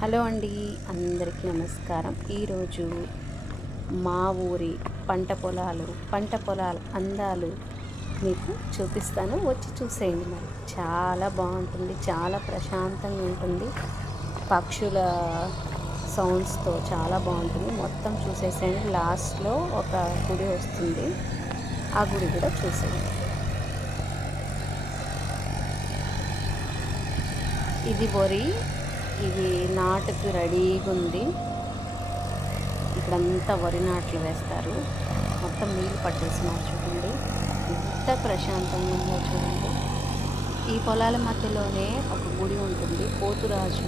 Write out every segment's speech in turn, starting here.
Hello అండి అందరికీ నమస్కారం. ఈరోజు మా ఊరి పంట పొలాలు పంట పొలాల అందాలు మీకు చూపిస్తాను. వచ్చి చూసేయండి మరి. చాలా బాగుంటుంది చాలా ప్రశాంతంగా ఉంటుంది. పక్షుల సౌండ్స్తో చాలా బాగుంటుంది. మొత్తం చూసేసేయండి. లాస్ట్లో ఒక గుడి వస్తుంది. ఆ గుడి కూడా చూసేయండి. ఇది వరి ఇది నాటుకు రెడీగా ఉంది. ఇక్కడంతా వరి నాట్లు వేస్తారు. మొత్తం నీళ్ళు పట్టేసినారు చూడండి. ఎంత ప్రశాంతంగా ఉందో చూడండి. ఈ పొలాల మధ్యలోనే ఒక గుడి ఉంటుంది. పోతురాజు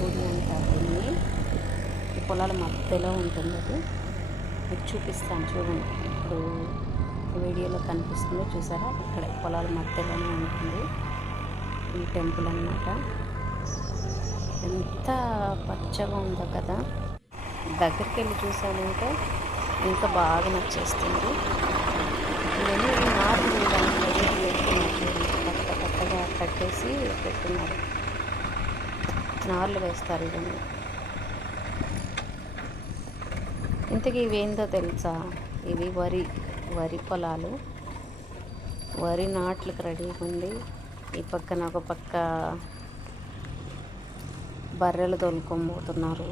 గుడి అంటారు దీన్ని. ఈ పొలాల మధ్యలో ఉంటుంది అది. మీకు చూపిస్తాను చూడండి. ఇప్పుడు వీడియోలో కనిపిస్తుందో. చూసారా? ఇక్కడ పొలాల మధ్యలోనే ఉంటుంది. ఈ టెంపుల్ అన్నమాట. ఎంత పచ్చగా ఉందో కదా. దగ్గరికి వెళ్ళి చూసానంటే ఇంకా బాగా నచ్చేస్తుంది. ఇవన్నీ నారు కొత్త కొత్తగా కట్టేసి పెట్టున్నారు. నార్లు వేస్తారు ఇవన్నీ. ఇంతకీ ఇవేందో తెలుసా? ఇవి వరి వరి పొలాలు. వరి నాట్లకు రెడీగా ఉంది ఈ పక్కన ఒక పక్క బర్రెలు తోలుకొని పోతున్నారు.